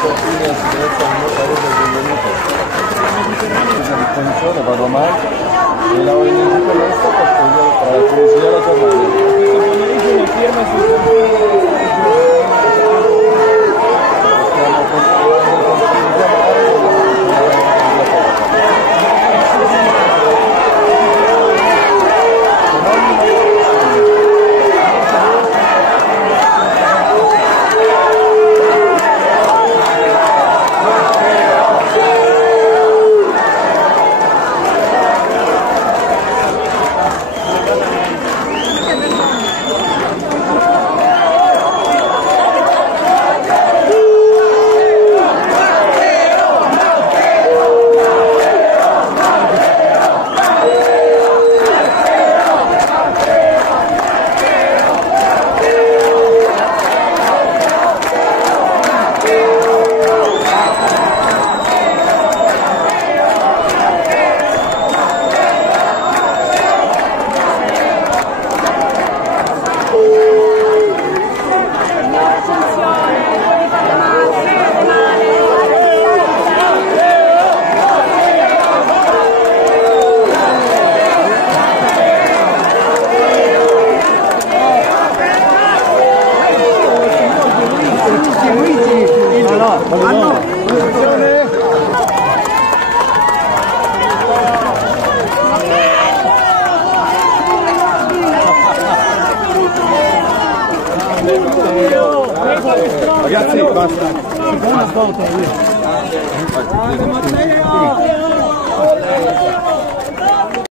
confine a sinistra il mio paese è benvenuto. Scusa di condizione, vado a male e la ONG tedesca per scegliere tra la Tunisia e la Germania. Questo pomeriggio una firma sul confine. Stiamo controllando il confine di Amare e Ragazzi, basta. basta.